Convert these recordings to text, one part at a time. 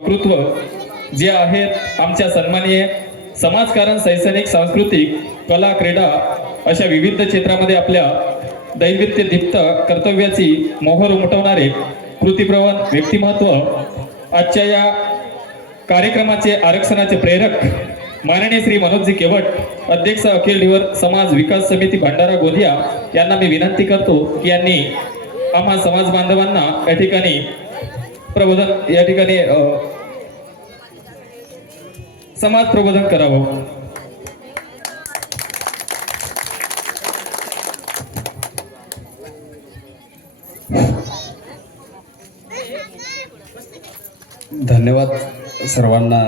नेतृत्व जे आहेत आमच्या सन्माननीय समाजकारण शैक्षणिक सांस्कृतिक कला क्रीडा अशा विविध क्षेत्रामध्ये आपल्या दैवित्य दीप्त कर्तव्याची मोहर उमटवणारे कृतीप्रवण व्यक्तिमत्व आजच्या या कार्यक्रमाचे आरक्षणाचे प्रेरक माननीय श्री मनोजी केवट अध्यक्ष अखिल ढिवर समाज विकास समिती भंडारा गोंदिया यांना मी विनंती करतो की यांनी आम्हा समाज बांधवांना या ठिकाणी प्रबोधन या ठिकाणी समाज प्रबोधन करावं. धन्यवाद सर्वांना.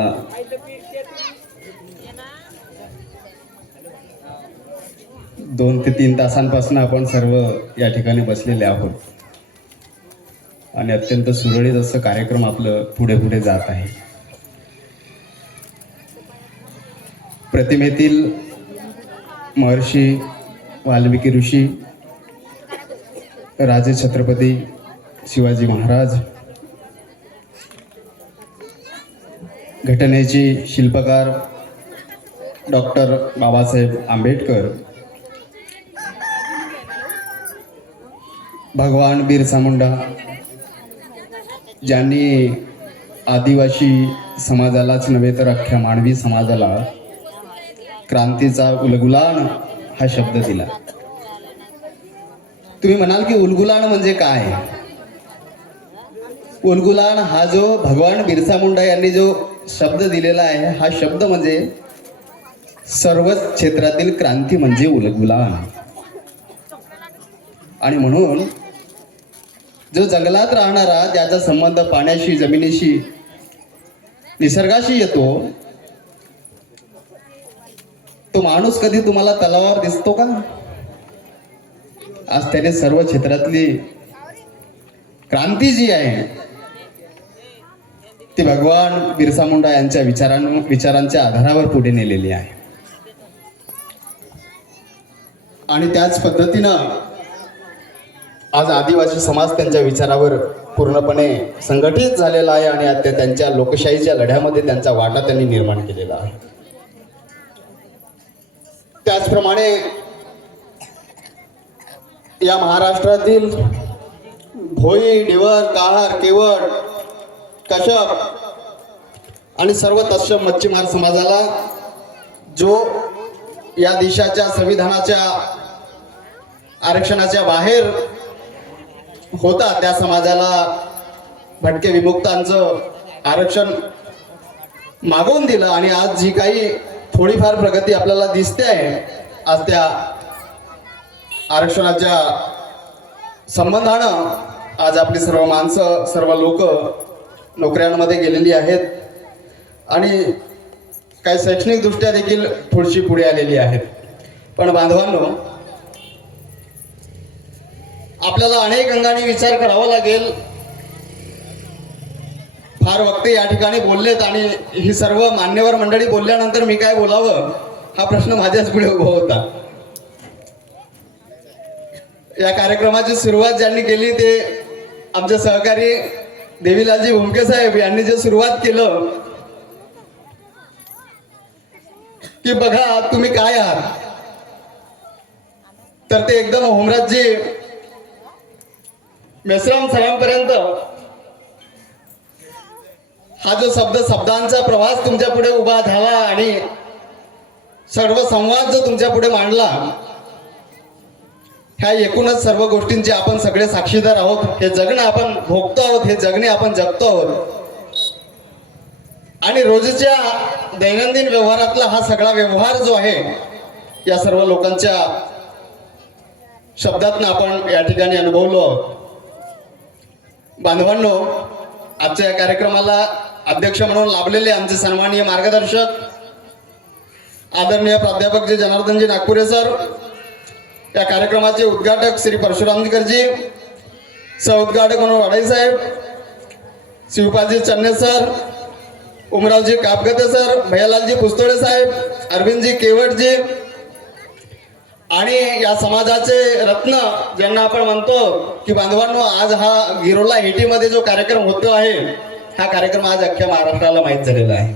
दोन ते तीन तासांपासून आपण सर्व या ठिकाणी बसलेले आहोत. आणि अत्यंत सुरळीत असं कार्यक्रम आपलं पुढे पुढे जात आहे. प्रतिमेतील महर्षी वाल्मिकी ऋषी राजे छत्रपती शिवाजी महाराज घटनेची शिल्पकार डॉक्टर बाबासाहेब आंबेडकर भगवान बिरसा मुंडा ज्यांनी आदिवासी समाजालाच नव्हे तर अख्ख्या मानवी समाजाला क्रांतीचा उलगुलाण हा शब्द दिला. तुम्ही म्हणाल की उलगुलाण म्हणजे काय? उलगुलाण हा जो भगवान बिरसा मुंडा यांनी जो शब्द दिलेला आहे हा शब्द म्हणजे सर्वच क्षेत्रातील क्रांती म्हणजे उलगुलाण आणि म्हणून जो जंगलात राहणारा ज्याचा संबंध पाण्याशी जमिनीशी निसर्गाशी येतो तो माणूस कधी तुम्हाला तलावावर दिसतो का? आज त्याने सर्व क्षेत्रातली क्रांती जी आहे. ती भगवान बिरसा मुंडा यांच्या विचारां विचारांच्या आधारावर पुढे नेलेली आहे. आणि त्याच पद्धतीनं आज आदिवासी समाज त्यांच्या विचारावर पूर्णपणे संघटित झालेला आहे आणि आता त्यांच्या लोकशाहीच्या लढ्यामध्ये त्यांचा वाटा त्यांनी निर्माण केलेला आहे. त्याचप्रमाणे या महाराष्ट्रातील भोई डिवर काहार केवट कशप आणि सर्व तत्सम मच्छीमार समाजाला जो या देशाच्या संविधानाच्या आरक्षणाच्या बाहेर होता त्या समाजाला भटके विमुक्तांचं आरक्षण मागवून दिलं. आणि आज जी काही थोडीफार प्रगती आपल्याला दिसते. आहे आज त्या आरक्षणाच्या संबंधानं आज आपली सर्व माणसं सर्व लोक नोकऱ्यांमध्ये गेलेली आहेत. आणि काही शैक्षणिकदृष्ट्या देखील थोडीशी पुढे आलेली आहेत. पण बांधवांनो आपल्याला अनेक अंगाने विचार करावा लागेल. फार वक्ते या ठिकाणी बोललेत आणि ही सर्व मान्यवर मंडळी बोलल्यानंतर मी काय बोलावं? हा प्रश्न माझ्याच पुढे उभा होता. या कार्यक्रमाची सुरुवात ज्यांनी केली ते आमचे सहकारी देवीलालजी भुमके साहेब यांनी जे सुरुवात केलं की बघा तुम्ही काय आहात? तर ते एकदम होमराजजी मेसराम सरांपर्यंत हा जो शब्द शब्दांचा प्रवास तुमच्यापुढे उभा झाला आणि सर्व संवाद जो तुमच्यापुढे मांडला ह्या एकूणच सर्व गोष्टींचे आपण सगळे साक्षीदार आहोत. हे जगणं आपण भोगतो आहोत हे जगणे आपण जगतो आहोत. आणि रोजच्या दैनंदिन व्यवहारातला हा सगळा व्यवहार जो आहे या सर्व लोकांच्या शब्दातनं आपण या ठिकाणी अनुभवलो. आहोत बांधवांनो आजच्या या कार्यक्रमाला अध्यक्ष म्हणून लाभलेले आमचे सन्माननीय मार्गदर्शक आदरणीय प्राध्यापक जे जनार्दनजी नागपुरे सर या कार्यक्रमाचे उद्घाटक श्री परशुरामजीकरजी सहउद्घाटक म्हणून वाडाई साहेब शिवपालजी चन्ने सर उमरावजी कापगते सर भैयालालजी पुस्तोळे साहेब अरविंदजी केवटजी आणि या समाजाचे रत्न ज्यांना आपण म्हणतो की बांधवांनो आज हा गिरोला हेटीमध्ये जो कार्यक्रम होतो आहे हा कार्यक्रम आज अख्ख्या महाराष्ट्राला माहीत झालेला आहे.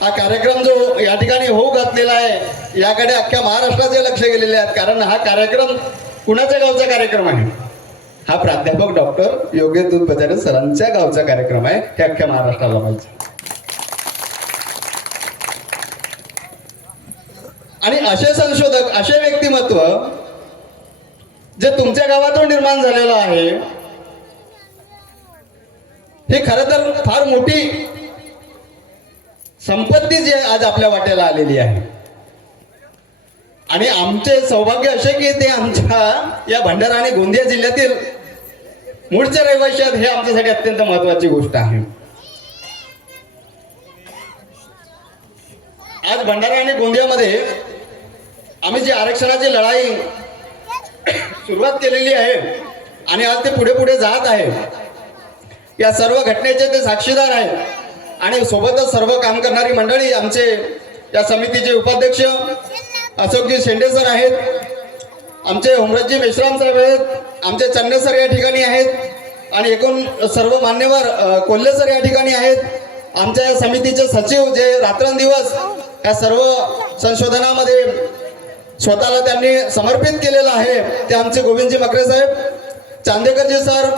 हा कार्यक्रम जो या ठिकाणी होऊ घातलेला आहे याकडे अख्ख्या महाराष्ट्राचे लक्ष गेलेले आहेत. कारण हा कार्यक्रम कुणाच्या गावचा कार्यक्रम आहे? हा प्राध्यापक डॉक्टर योगेश दूध बजारे सरांच्या गावचा कार्यक्रम आहे हे अख्ख्या महाराष्ट्राला माहिती आणि असे संशोधक असे व्यक्तिमत्व जे तुमच्या गावातून निर्माण झालेलं आहे हे खर तर फार मोठी संपत्ती जी आज आपल्या वाट्याला आलेली आहे. आणि आमचे सौभाग्य असे की ते आमच्या या भंडारा आणि गोंदिया जिल्ह्यातील मूळच्या रहिवासी हे आमच्यासाठी अत्यंत महत्वाची गोष्ट आहे. आज भंडारा आणि गोंदियामध्ये आम्ही जी आरक्षणाची लढाई सुरुवात केलेली आहे आणि आज ते पुढे पुढे जात आहे या सर्व घटनेचे ते साक्षीदार आहेत. आणि सोबतच सर्व काम करणारी मंडळी आमचे या समितीचे उपाध्यक्ष अशोकजी शेंडे सर आहेत. आमचे होमराजजी मेश्राम साहेब आहेत. आमचे चन्ने सर या ठिकाणी आहेत. आणि एकूण सर्व मान्यवर कोल्हे सर या ठिकाणी आहेत. आमच्या या समितीचे सचिव जे रात्रंदिवस या सर्व संशोधनामध्ये स्वतःला त्यांनी समर्पित केलेलं आहे ते आमचे गोविंदजी मकरे साहेब चांदेकरजी सर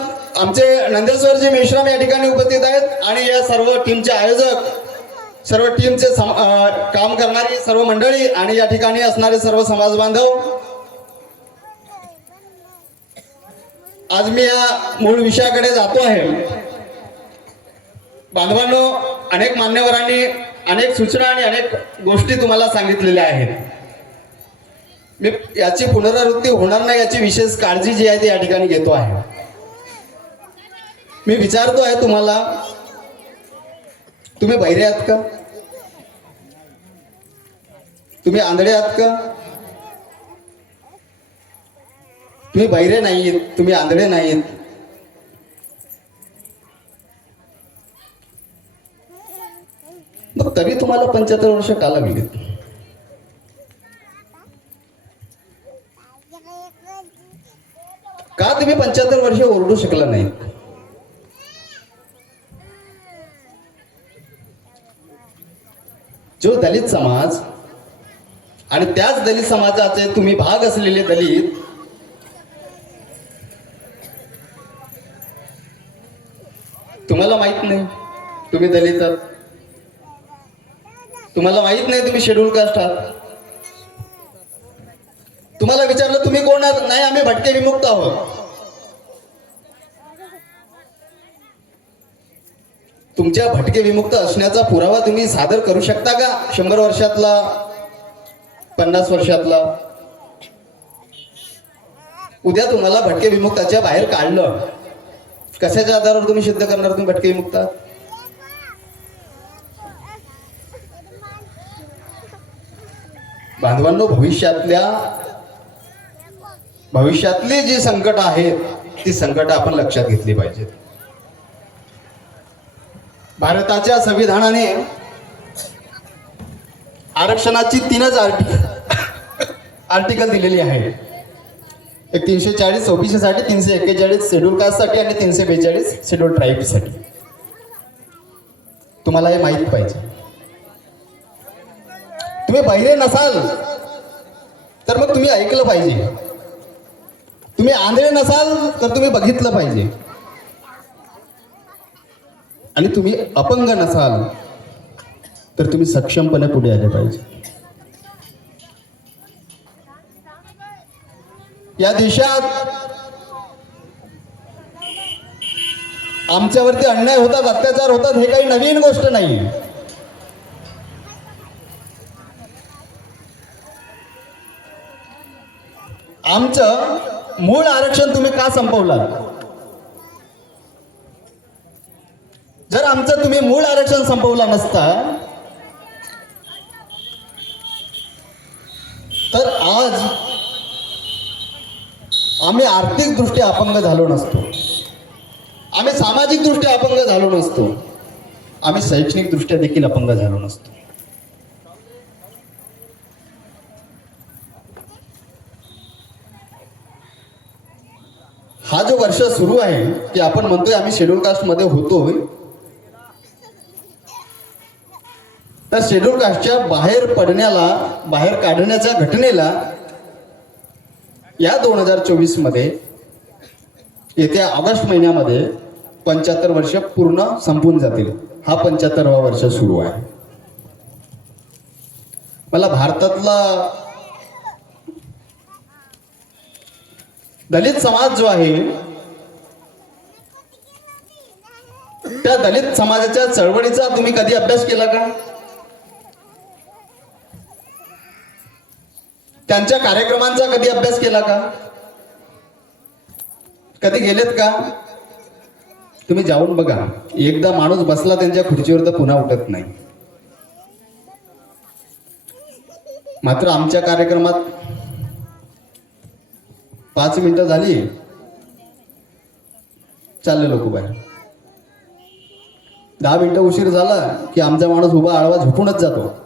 आमचे नंदेश्वरजी मेश्राम या ठिकाणी उपस्थित आहेत आणि या सर्व टीमचे आयोजक सर्व टीमचे काम करणारी सर्व मंडळी आणि या ठिकाणी असणारे सर्व समाज बांधव. आज मी या मूळ विषयाकडे जातो आहे. बांधवांनो अनेक मान्यवरांनी अनेक सूचना आणि अनेक गोष्टी तुम्हाला सांगितलेल्या आहेत. मी याची पुनरावृत्ती होणार नाही याची विशेष काळजी जी आहे ती या ठिकाणी घेतो आहे. मी विचारतो आहे तुम्हाला. तुम्ही बहिरे आहात का? तुम्ही आंधळे आहात का? तुम्ही बहिरे नाहीत तुम्ही आंधळे नाहीत. मग तरी तुम्हाला पंच्याहत्तर वर्ष का लागली? का तुम्ही पंच्याहत्तर वर्ष ओरडू शकला नाही? दलित समाज आणि त्याच दलित समाजाचे तुम्ही भाग असलेले दलित तुम्हाला माहीत नाही तुम्ही दलित आहात. तुम्हाला माहीत नाही तुम्ही शेड्यूल कास्ट आहात. तुम्हाला विचारलं तुम्ही कोण आहात? नाही आम्ही भटके विमुक्त आहोत. तुमच्या भटके विमुक्त असण्याचा पुरावा तुम्ही सादर करू शकता का? शंभर वर्षातला पन्नास वर्षातला. उद्या तुम्हाला भटके विमुक्ताच्या बाहेर काढलं. कशाच्या आधारावर तुम्ही सिद्ध करणार तुम्ही भटके विमुक्त? बांधवांनो भविष्यातल्या भविष्यातली जी संकट आहेत ती संकट आपण लक्षात घेतली पाहिजेत. भारताच्या संविधानाने आरक्षणाची तीनच आर्टिकल आर्टिकल दिलेली आहे. एक तीनशे चाळीस ओबीसी साठी तीनशे एक्केचाळीस शेड्यूल कास्टसाठी आणि तीनशे बेचाळीस शेड्यूल ट्राईबसाठी. तुम्हाला हे माहीत पाहिजे. तुम्ही बहिरे नसाल तर मग तुम्ही ऐकलं पाहिजे. तुम्ही आंधळे नसाल तर तुम्ही बघितलं पाहिजे. आणि तुम्ही अपंग नसाल तर तुम्ही सक्षमपणे पुढे आले पाहिजे. या देशात आमच्यावरती अन्याय होतात अत्याचार होतात हे काही नवीन गोष्ट नाही. आमचं मूळ आरक्षण तुम्ही का संपवलात? जर आमचं तुम्ही मूळ आरक्षण संपवला नसता तर आज आम्ही आर्थिक दृष्ट्या अपंग झालो नसतो. आम्ही सामाजिक दृष्ट्या अपंग झालो नसतो. आम्ही शैक्षणिक दृष्ट्या देखील अपंग झालो नसतो. हा जो वर्ष सुरू आहे की आपण म्हणतोय आम्ही शेड्यूल कास्टमध्ये होतोय. तर शेड्यूल कास्टच्या बाहेर पडण्याला बाहेर काढण्याच्या घटनेला या दोन हजार चोवीसमध्ये येत्या ऑगस्ट महिन्यामध्ये पंच्याहत्तर वर्ष पूर्ण संपून जातील. हा पंच्याहत्तरवा वर्ष सुरू आहे. मला भारतातला दलित समाज जो आहे त्या दलित समाजाच्या चळवळीचा तुम्ही कधी अभ्यास केला का? त्यांच्या कार्यक्रमांचा कधी अभ्यास केला का? कधी गेलेत का? तुम्ही जाऊन बघा. एकदा माणूस बसला त्यांच्या खुर्चीवर तर पुन्हा उठत नाही. मात्र आमच्या कार्यक्रमात पाच मिनिटं झाली. चालले लोक बाहेर. दहा मिनिटं उशीर झाला की आमचा माणूस उभा आळवा झोपूनच जातो.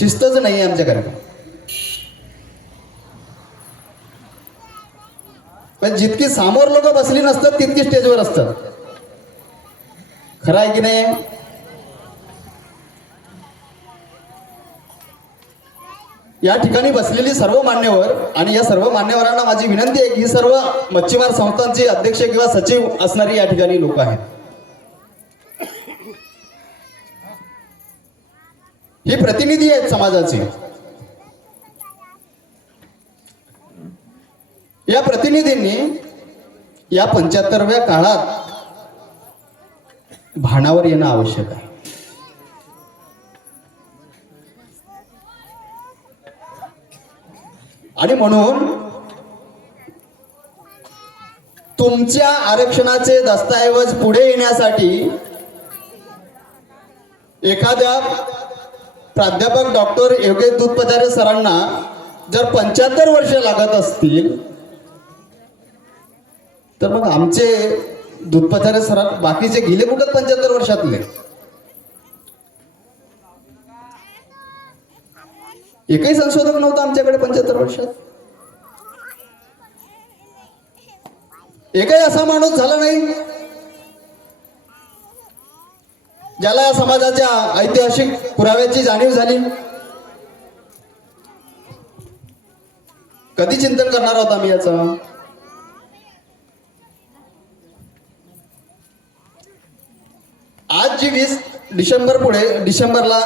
शिस्तच नाही आहे आमच्या घरात पण जितकी समोर लोक बसली नसतात तितकी स्टेजवर असतात. खरं आहे की नाही? या ठिकाणी बसलेली सर्व मान्यवर आणि या सर्व मान्यवरांना माझी विनंती आहे की सर्व मच्छीमार संस्थांचे अध्यक्ष किंवा सचिव असणारी या ठिकाणी लोक आहेत. ही प्रतिनिधी आहेत समाजाचे. या प्रतिनिधींनी या पंच्याहत्तरव्या काळात भानावर येणं आवश्यक आहे. आणि म्हणून तुमच्या आरक्षणाचे दस्तऐवज पुढे येण्यासाठी एखाद्या प्राध्यापक डॉक्टर योगेश दूधपचारे सरांना जर पंच्याहत्तर वर्ष लागत असतील तर मग आमचे दूधपचारे सर बाकीचे गेले कुठं पंच्याहत्तर वर्षातले? एकही संशोधक नव्हतं आमच्याकडे पंच्याहत्तर वर्षात. एकही असा माणूस झाला नाही ज्याला या समाजाच्या ऐतिहासिक पुराव्याची जाणीव झाली. कधी चिंतन करणार आहोत आम्ही याचं? आज जी वीस डिसेंबर पुढे डिसेंबरला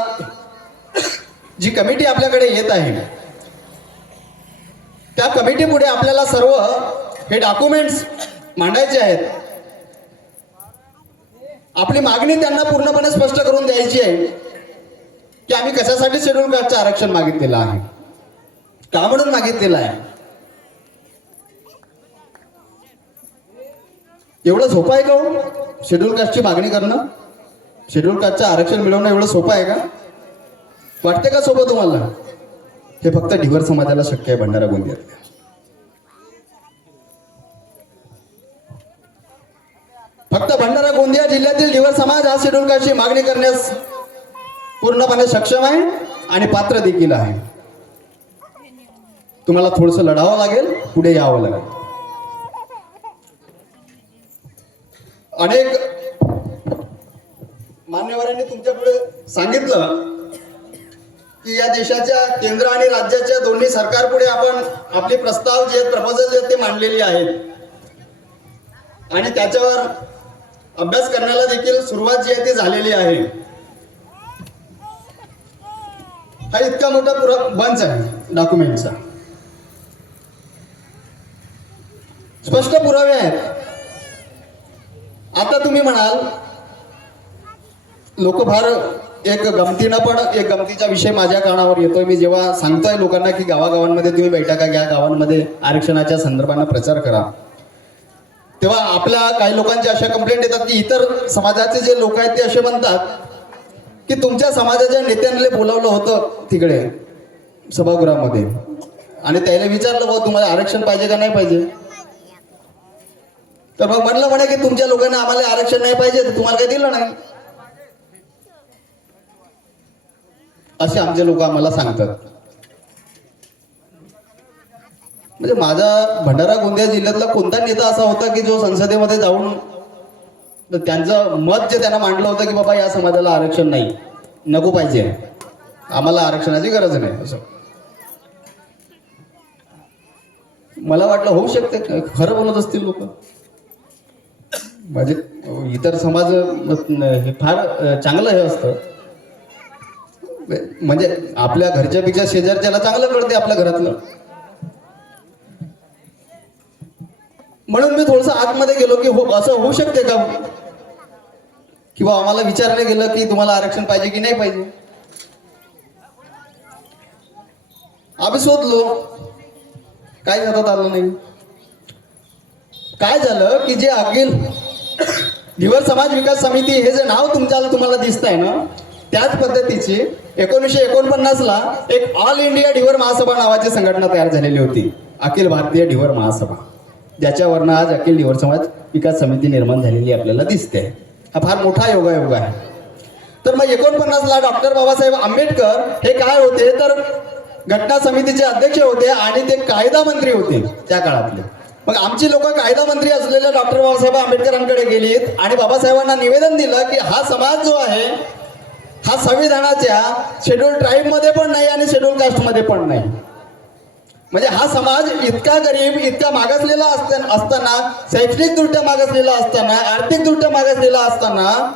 जी कमिटी आपल्याकडे येत आहे त्या कमिटी पुढे आपल्याला सर्व हे डॉक्युमेंट्स मांडायचे आहेत. आपली मागणी त्यांना पूर्णपणे स्पष्ट करून द्यायची आहे की आम्ही कशासाठी शेड्यूल कास्टचं आरक्षण मागितलेलं आहे. का म्हणून मागितलेलं आहे? एवढं सोपं आहे का हो? शेड्यूल कास्टची मागणी करणं? शेड्यूल कास्टचं आरक्षण मिळवणं एवढं सोपं आहे का? वाटते का सोबत तुम्हाला? हे फक्त ढिवर समाजाला शक्य आहे भंडारा गोंदियातल्या फक्त भंडारा गोंदिया जिल्ह्यातील दिवस समाज हा शेड्यूल कास्टची मागणी करण्यास पूर्णपणे सक्षम आहे आणि पात्र देखील आहे. तुम्हाला थोडस लढावं लागेल पुढे यावं लागेल. अनेक मान्यवरांनी तुमच्यापुढे सांगितलं की या देशाच्या केंद्र आणि राज्याच्या दोन्ही सरकार पुढे आपण आपले प्रस्ताव जे प्रपोजल जे आहेत ते मांडलेले आहेत. आणि त्याच्यावर अभ्यास करण्याला देखील सुरुवात जी आहे ती झालेली आहे. हा इतका मोठा पुरा बंच आहे डॉक्युमेंटचा स्पष्ट पुरावे आहेत. आता तुम्ही म्हणाल लोक फार एक गमतीनं पण एक गमतीचा विषय माझ्या कानावर येतोय. मी जेव्हा सांगतोय लोकांना की गावागावांमध्ये तुम्ही बैठका घ्या गावांमध्ये आरक्षणाच्या संदर्भानं प्रचार करा. तेव्हा आपल्या काही लोकांच्या अशा कंप्लेंट येतात की इतर समाजाचे जे लोक आहेत ते असे म्हणतात की तुमच्या समाजाच्या नेत्यांना बोलावलं होतं तिकडे सभागृहामध्ये. आणि त्याला विचारलं भाऊ तुम्हाला आरक्षण पाहिजे का नाही पाहिजे? तर मग म्हणलं म्हणे की तुमच्या लोकांना आम्हाला आरक्षण नाही पाहिजे तर तुम्हाला काही दिलं नाही. असे आमचे लोक आम्हाला सांगतात. म्हणजे माझा भंडारा गोंदिया जिल्ह्यातला कोणता नेता असा होता की जो संसदेमध्ये जाऊन त्यांचं मत जे त्यांना मांडलं होतं की बाबा या समाजाला आरक्षण नाही नको पाहिजे. आम्हाला आरक्षणाची गरज नाही असं. मला वाटलं होऊ शकते खरं बोलत असतील लोक. म्हणजे इतर समाज हे फार चांगलं हे असतं. म्हणजे आपल्या घरच्यापेक्षा शेजारच्याला चांगलं कळते आपल्या घरातलं. म्हणून मी थोडस आतमध्ये गेलो की हो असं होऊ शकते का? किंवा आम्हाला विचारलं गेलं की तुम्हाला आरक्षण पाहिजे की नाही पाहिजे? आम्ही शोधलो. काय हातात आलं नाही. काय झालं की जे अखिल धिवर समाज विकास समिती हे जे नाव तुमच्याला तुम्हाला दिसत आहे ना त्याच पद्धतीची एकोणीसशे एकोणपन्नास ला एक ऑल इंडिया ढिवर महासभा नावाची संघटना तयार झालेली होती. अखिल भारतीय ढिवर महासभा. ज्याच्यावरनं आज अखिल ढिवर समाज विकास समिती निर्माण झालेली आपल्याला दिसते. हा फार मोठा योगायोग आहे. तर मग एकोणपन्नासला डॉक्टर बाबासाहेब आंबेडकर हे काय होते? तर घटना समितीचे अध्यक्ष होते आणि ते कायदा मंत्री होते त्या काळातले. मग आमची लोक कायदा मंत्री असलेल्या डॉक्टर बाबासाहेब आंबेडकरांकडे गेलीत आणि बाबासाहेबांना निवेदन दिलं की हा समाज जो आहे हा संविधानाच्या शेड्यूल ट्राईबमध्ये पण नाही आणि शेड्यूल कास्टमध्ये पण नाही. म्हणजे हा समाज इतका गरीब इतका मागासलेला असता- असताना शैक्षणिकदृष्ट्या मागासलेला असताना आर्थिकदृष्ट्या मागासलेला असताना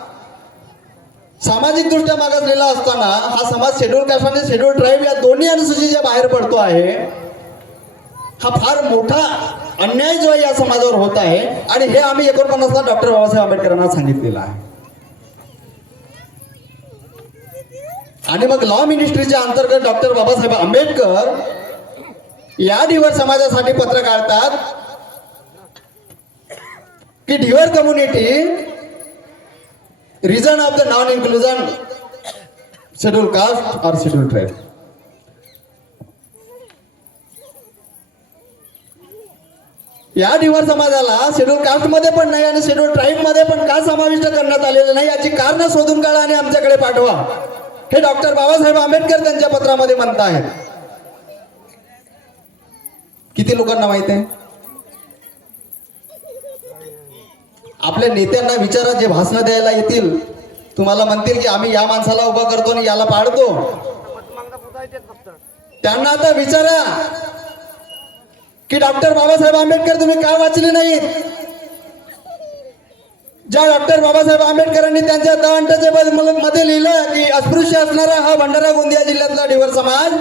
सामाजिक दृष्ट्या मागासलेला असताना हा समाज शेड्यूल कास्ट आणि शेड्यूल ट्राईब या दोन्ही अनुसूचीच्या बाहेर पडतो आहे. हा फार मोठा अन्याय जो आहे या समाजावर होत आहे आणि हे आम्ही एकोणपन्नासला डॉक्टर बाबासाहेब आंबेडकरांना सांगितलेलं आहे. आणि मग लॉ मिनिस्ट्रीच्या अंतर्गत डॉक्टर बाबासाहेब आंबेडकर या ढिवर समाजासाठी पत्र काढतात की Dhiwar community reason of the non inclusion schedule caste और शेड्यूल ट्राईब या ढिवर समाजाला शेड्यूल कास्टमध्ये पण नाही आणि शेड्यूल ट्राईबमध्ये पण का समाविष्ट करण्यात आलेलं नाही याची कारण शोधून काढा आणि आमच्याकडे पाठवा. हे डॉक्टर बाबासाहेब आंबेडकर त्यांच्या पत्रामध्ये म्हणत आहेत किती लोकांना माहीत आहे? आपल्या नेत्यांना विचारा जे भाषण द्यायला येतील. तुम्हाला म्हणतील की आम्ही या माणसाला उभा करतो आणि याला पाडतो. त्यांना आता विचारा. की डॉक्टर बाबासाहेब आंबेडकर तुम्ही का वाचले नाहीत? ज्या डॉक्टर बाबासाहेब आंबेडकरांनी त्यांच्या दंडाच्या मध्ये लिहिलं की अस्पृश्य असणारा हा भंडारा गोंदिया जिल्ह्यातला डिवर समाज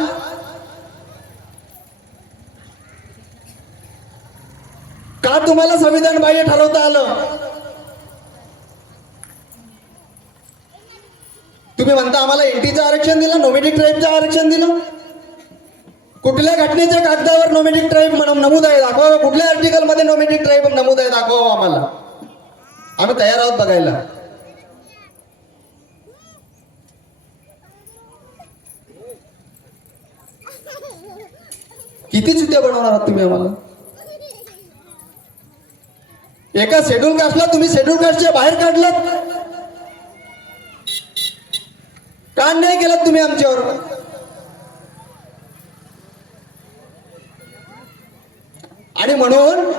का तुम्हाला संविधान बाह्य ठरवता आलं? तुम्ही म्हणता आम्हाला एनटीचं आरक्षण दिलं नोमेडिक ट्राईबचं आरक्षण दिलं? कुठल्या घटनेच्या कागदावर नोमेडिक ट्राईब म्हणून नमूद आहे दाखवा कुठल्या आर्टिकलमध्ये नोमेडिक ट्राईब नमूद आहे दाखवा आम्हाला? आम्ही तयार आहोत बघायला. किती चुत्या बनवणार आहात तुम्ही आम्हाला? एका शेड्यूल कास्टला तुम्ही शेड्यूल कास्टच्या बाहेर काढलात. का नाही केलात तुम्ही आमच्यावर. आणि म्हणून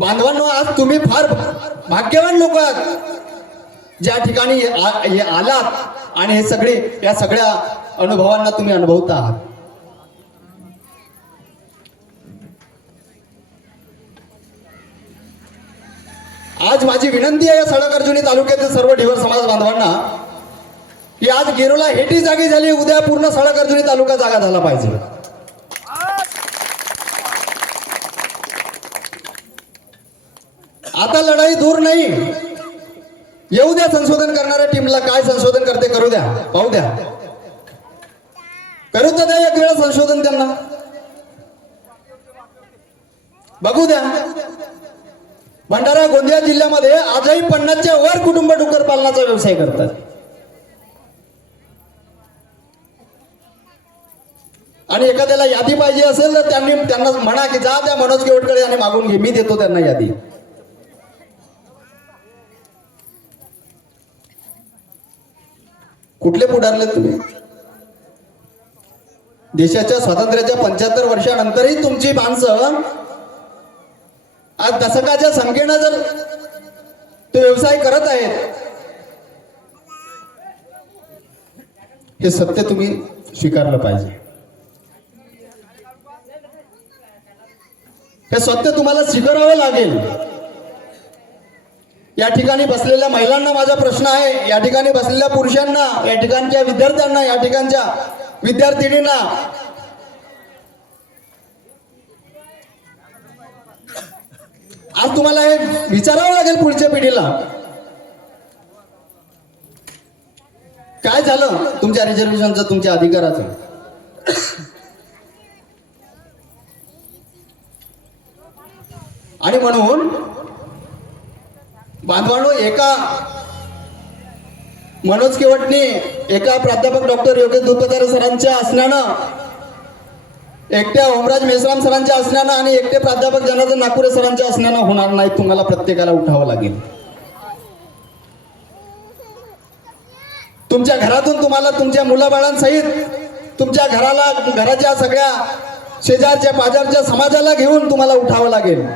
बांधवांनो आज तुम्ही फार भाग्यवान लोक आहात. ज्या ठिकाणी हे आलात आणि हे सगळे या सगळ्या अनुभवांना तुम्ही अनुभवता आहात. आज माझी विनंती आहे या सडक अर्जुनी तालुक्यातील सर्व ढिवर समाज बांधवांना की आज गिरोला हेटी जागी झाली उद्या पूर्ण सडक अर्जुनी तालुका जागा झाला पाहिजे. आता लढाई दूर नाही. येऊ द्या संशोधन करणाऱ्या टीमला काय संशोधन करते करू द्या पाहू द्या. करू तर द्या एक वेळा संशोधन त्यांना. बघू द्या. भंडारा गोंदिया जिल्ह्यामध्ये आजही पन्नासच्या वर कुटुंब डुक्कर पालनाचा व्यवसाय करतात. आणि एखाद्याला यादी पाहिजे असेल तर त्यांनी त्यांना म्हणा की जा त्या मनोज केवटकडे आणि मागून घे. मी देतो त्यांना यादी. कुठले पुढारले तुम्ही? देशाच्या स्वातंत्र्याच्या पंच्याहत्तर वर्षानंतरही तुमची माणसं आज दशकाच्या संख्येनं जर तो व्यवसाय करत आहेत हे सत्य तुम्ही स्वीकारलं पाहिजे. हे सत्य तुम्हाला स्वीकारावं लागेल. या ठिकाणी बसलेल्या महिलांना माझा प्रश्न आहे या ठिकाणी बसलेल्या पुरुषांना या ठिकाणच्या विद्यार्थ्यांना या ठिकाणच्या विद्यार्थिनींना आज तुम्हाला हे विचारावं लागेल पुढच्या पिढीला. काय झालं तुमच्या रिझर्वेशनचं तुमच्या अधिकाराचं? आणि म्हणून बांधवानो एका मनोज केवटने एका प्राध्यापक डॉक्टर योगेश दुधपतारे सरांच्या असण्यानं एकट्या ओमराज मेश्राम सरांच्या असण्यानं आणि एकटे प्राध्यापक जनार्दन नागपुरे सरांच्या असण्यानं होणार नाही तुम्हाला प्रत्येकाला उठावं लागेल. तुमच्या घरातून तुम्हाला तुमच्या मुलाबाळांसहित तुमच्या घराला घराच्या सगळ्या शेजारच्या पाजारच्या समाजाला घेऊन तुम्हाला उठावं लागेल.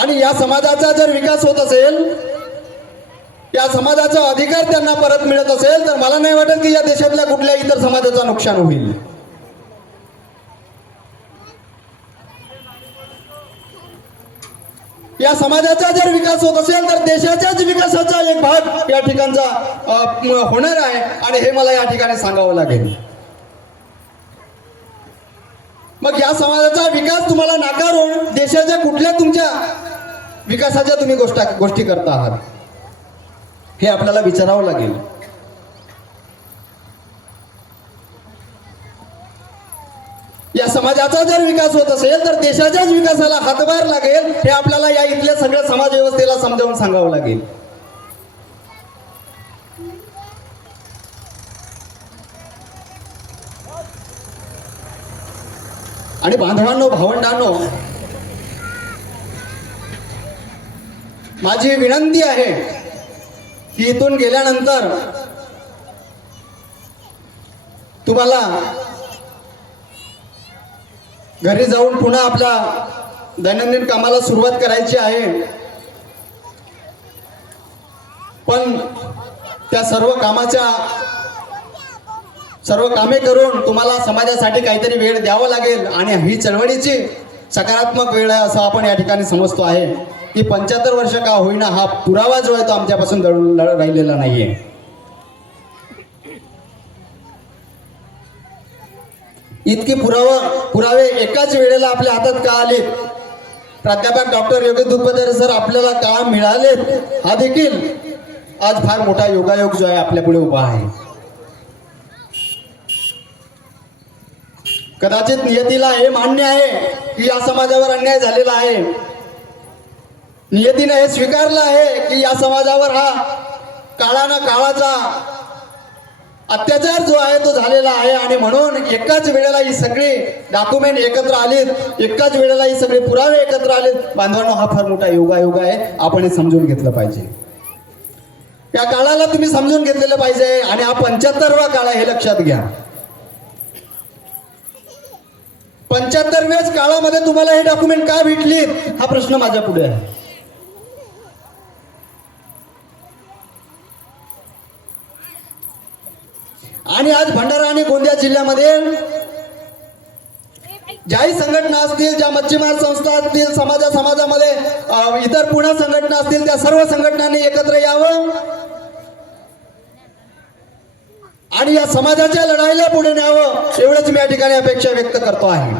आणि या समाजाचा जर विकास होत असेल या समाजाचा अधिकार त्यांना परत मिळत असेल तर मला नाही वाटत की या देशातल्या कुठल्या इतर समाजाचं नुकसान होईल. या समाजाचा जर विकास होत असेल तर देशाच्याच विकासाचा एक भाग या ठिकाणचा होणार आहे आणि हे मला या ठिकाणी सांगावं लागेल. मग या समाजाचा विकास तुम्हाला नाकारून देशाच्या कुठल्या तुमच्या विकासाच्या तुम्ही गोष्ट गोष्टी करता आहात? हे आपल्याला विचारावं लागेल. या समाजाचा जर विकास होत असेल तर देशाच्याच विकासाला हातभार लागेल हे आपल्याला या इथल्या सगळ्या समाज व्यवस्थेला समजावून सांगावं लागेल. आणि बांधवांनो भावंडांनो माझी विनंती आहे इथून गेल्यानंतर तुम्हाला घरी जाऊन पुन्हा आपल्या दैनंदिन कामाला सुरुवात करायची आहे. पण त्या सर्व कामाच्या सर्व कामे करून तुम्हाला समाजासाठी काहीतरी वेळ द्यावा लागेल आणि ही चळवळीची सकारात्मक वेळ आहे असं आपण या ठिकाणी समजतो आहे. की पंच्याहत्तर वर्ष का होईना हा पुरावा जो आहे तो आमच्यापासून दळून राहिलेला नाहीये. इतके पुरावा पुरावे एकाच वेळेला आपल्या हातात का आले प्राध्यापक डॉक्टर योगेश दुधपदरे सर आपल्याला का मिळाले हा देखील आज फार मोठा योगायोग जो आहे आपल्या पुढे उभा आहे. कदाचित नियतीला हे मान्य आहे की या समाजावर अन्याय झालेला आहे. नियतीने हे स्वीकारलं आहे की या समाजावर हा काळानं काळाचा अत्याचार जो आहे तो झालेला आहे आणि म्हणून एकाच वेळेला ही सगळी डॉक्युमेंट एकत्र आलीत एकाच वेळेला ही सगळे पुरावे एकत्र आलेत. बांधवांनो हा फार मोठा योगायोग आहे. आपण हे समजून घेतलं पाहिजे. या काळाला तुम्ही समजून घेतलेलं पाहिजे आणि हा पंच्याहत्तरवा काळ आहे हे लक्षात घ्या. पंच्याहत्तरव्याच काळामध्ये तुम्हाला हे डॉक्युमेंट का भेटलीत? हा प्रश्न माझ्या पुढे आहे. आणि आज भंडारा आणि गोंदिया जिल्ह्यामध्ये ज्याही संघटना असतील ज्या मच्छीमार संस्था असतील समाजा समाजामध्ये इतर पुन्हा संघटना असतील त्या सर्व संघटनांनी एकत्र यावं. आणि या समाजाच्या लढाईला पुढे न्यावं एवढंच मी या ठिकाणी अपेक्षा व्यक्त करतो आहे.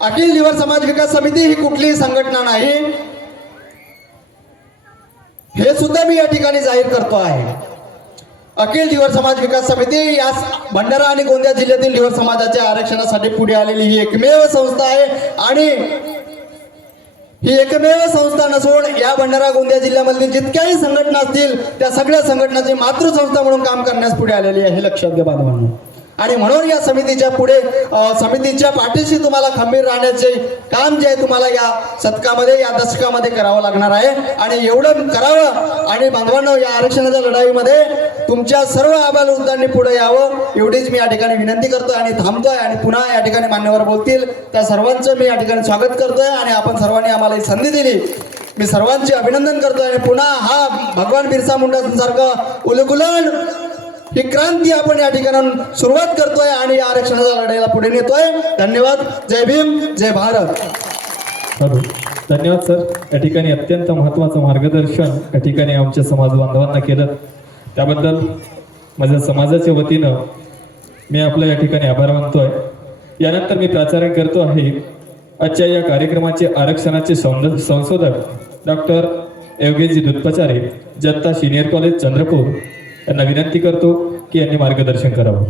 अखिल दिवर समाज विकास समिती ही कुठलीही संघटना नाही. हे सुद्धा मी या ठिकाणी जाहीर करतो आहे. अखिल धिवर समाज विकास समिती या भंडारा आणि गोंदिया जिल्ह्यातील धिवर समाजाच्या आरक्षणासाठी पुढे आलेली ही एकमेव संस्था आहे आणि ही एकमेव संस्था नसून या भंडारा गोंदिया जिल्ह्यामधील जितक्याही संघटना असतील त्या सगळ्या संघटनाची मातृसंस्था म्हणून काम करण्यास पुढे आलेली आहे हे लक्षात घ्या बांधवांना. आणि म्हणून या समितीच्या पुढे समितीच्या पाठीशी तुम्हाला खंबीर राहण्याचे काम जे आहे तुम्हाला या शतकामध्ये या दशकामध्ये करावं लागणार आहे. आणि एवढं करावं. आणि बांधवांनो या आरक्षणाच्या लढाईमध्ये तुमच्या सर्व आबालवृद्धांनी पुढे यावं एवढीच मी या ठिकाणी विनंती करतोय आणि थांबतोय आणि पुन्हा या ठिकाणी मान्यवर बोलतील. त्या सर्वांचं मी या ठिकाणी स्वागत करतोय आणि आपण सर्वांनी आम्हाला ही संधी दिली. मी सर्वांचे अभिनंदन करतोय आणि पुन्हा हा भगवान बिरसा मुंडा सारखं उलगुलन ही क्रांती आपण या ठिकाणाहून सुरुवात करतोय आणि या आरक्षणाच्या लढाईला पुढे नेतोय. धन्यवाद. जय भीम जय भारत. धन्यवाद सर. या ठिकाणी अत्यंत महत्त्वाचं मार्गदर्शन या ठिकाणी आमच्या समाज बांधवांना केलं. त्याबद्दल माझ्या समाजाच्या वतीनं मी आपलं या ठिकाणी आभार मानतोय. यानंतर मी प्राचार्य करतो आहे आजच्या या कार्यक्रमाचे आरक्षणाचे संशोधक doctor Yogeshji Dudhpachare Janata senior college Chandrapur. त्यांना विनंती करतो की यांनी मार्गदर्शन करावं.